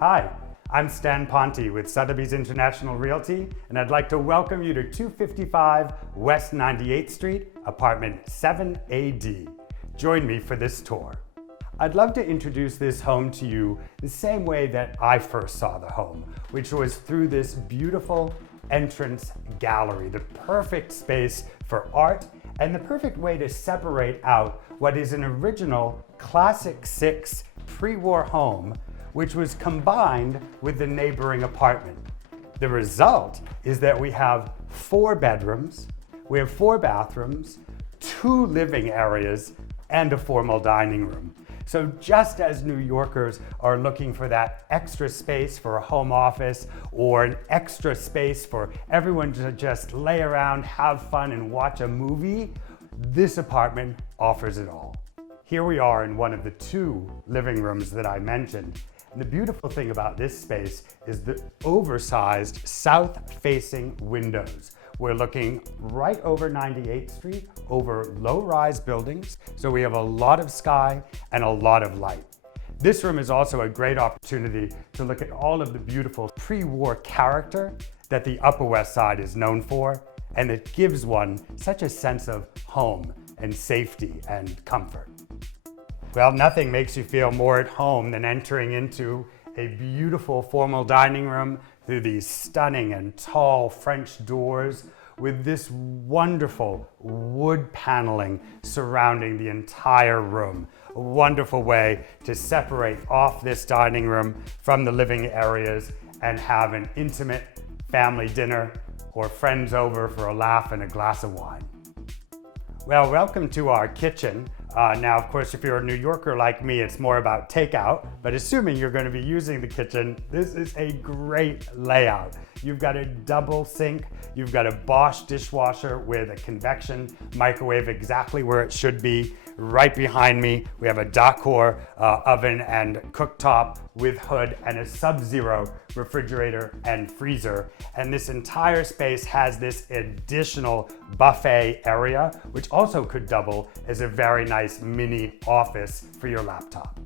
Hi, I'm Stan Ponte with Sotheby's International Realty, and I'd like to welcome you to 255 West 98th Street, apartment 7AD. Join me for this tour. I'd love to introduce this home to you the same way that I first saw the home, which was through this beautiful entrance gallery, the perfect space for art and the perfect way to separate out what is an original Classic 6 pre-war home, which was combined with the neighboring apartment. The result is that we have 4 bedrooms, we have 4 bathrooms, 2 living areas, and a formal dining room. So just as New Yorkers are looking for that extra space for a home office or an extra space for everyone to just lay around, have fun, and watch a movie, this apartment offers it all. Here we are in one of the 2 living rooms that I mentioned. And the beautiful thing about this space is the oversized south-facing windows. We're looking right over 98th Street, over low-rise buildings, so we have a lot of sky and a lot of light. This room is also a great opportunity to look at all of the beautiful pre-war character that the Upper West Side is known for, and it gives one such a sense of home and safety and comfort. Well, nothing makes you feel more at home than entering into a beautiful formal dining room through these stunning and tall French doors with this wonderful wood paneling surrounding the entire room. A wonderful way to separate off this dining room from the living areas and have an intimate family dinner or friends over for a laugh and a glass of wine. Well, welcome to our kitchen. Now, of course, if you're a New Yorker like me, it's more about takeout, but assuming you're going to be using the kitchen, this is a great layout. You've got a double sink, you've got a Bosch dishwasher with a convection microwave exactly where it should be. Right behind me, we have a Dacor oven and cooktop with hood and a Sub-Zero refrigerator and freezer. And this entire space has this additional buffet area, which also could double as a very nice mini office for your laptop.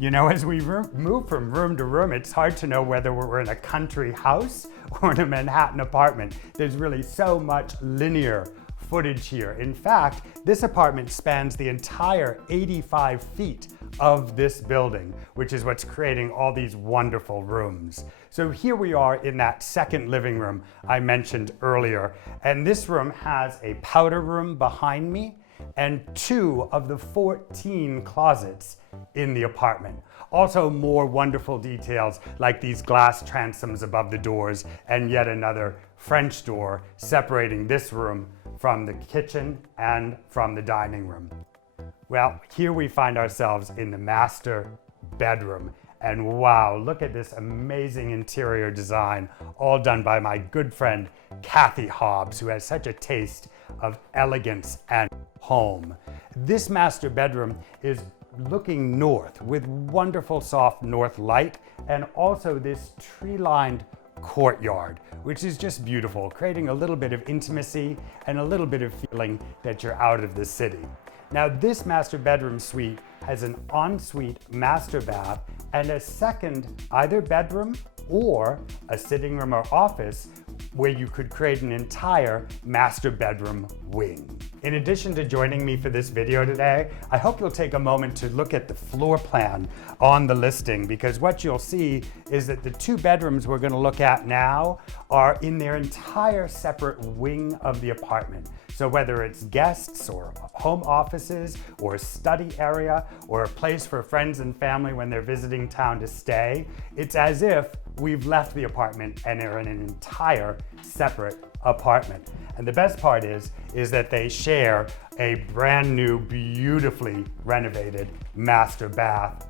You know, as we move from room to room, it's hard to know whether we're in a country house or in a Manhattan apartment. There's really so much linear footage here. In fact, this apartment spans the entire 85 feet of this building, which is what's creating all these wonderful rooms. So here we are in that second living room I mentioned earlier, and this room has a powder room behind me and 2 of the 14 closets in the apartment. Also more wonderful details like these glass transoms above the doors and yet another French door separating this room from the kitchen and from the dining room. Well, here we find ourselves in the master bedroom. And wow, look at this amazing interior design, all done by my good friend, Cathy Hobbs, who has such a taste of elegance and home. This master bedroom is looking north with wonderful soft north light and also this tree-lined courtyard, which is just beautiful, creating a little bit of intimacy and a little bit of feeling that you're out of the city. Now, this master bedroom suite has an ensuite master bath and a second either bedroom or a sitting room or office where you could create an entire master bedroom wing. In addition to joining me for this video today, I hope you'll take a moment to look at the floor plan on the listing, because what you'll see is that the 2 bedrooms we're going to look at now are in their entire separate wing of the apartment. So whether it's guests or home offices or a study area or a place for friends and family when they're visiting town to stay, it's as if we've left the apartment and are in an entire separate apartment. And the best part is that they share a brand new, beautifully renovated master bath.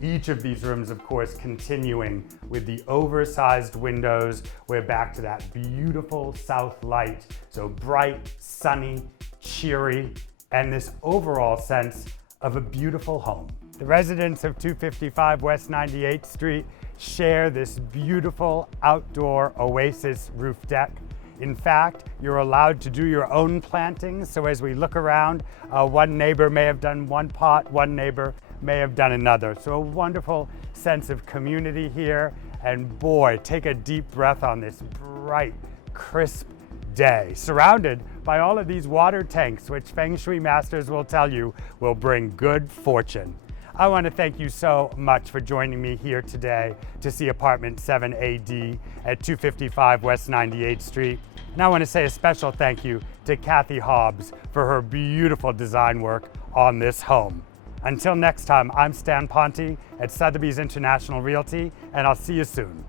Each of these rooms, of course, continuing with the oversized windows. We're back to that beautiful south light. So bright, sunny, cheery, and this overall sense of a beautiful home. The residents of 255 West 98th Street share this beautiful outdoor oasis roof deck. In fact, you're allowed to do your own plantings. So as we look around, one neighbor may have done one pot, one neighbor may have done another. So a wonderful sense of community here. And boy, take a deep breath on this bright, crisp day, surrounded by all of these water tanks, which Feng Shui masters will tell you will bring good fortune. I want to thank you so much for joining me here today to see apartment 7AD at 255 West 98th Street. And I want to say a special thank you to Cathy Hobbs for her beautiful design work on this home. Until next time, I'm Stan Ponte at Sotheby's International Realty, and I'll see you soon.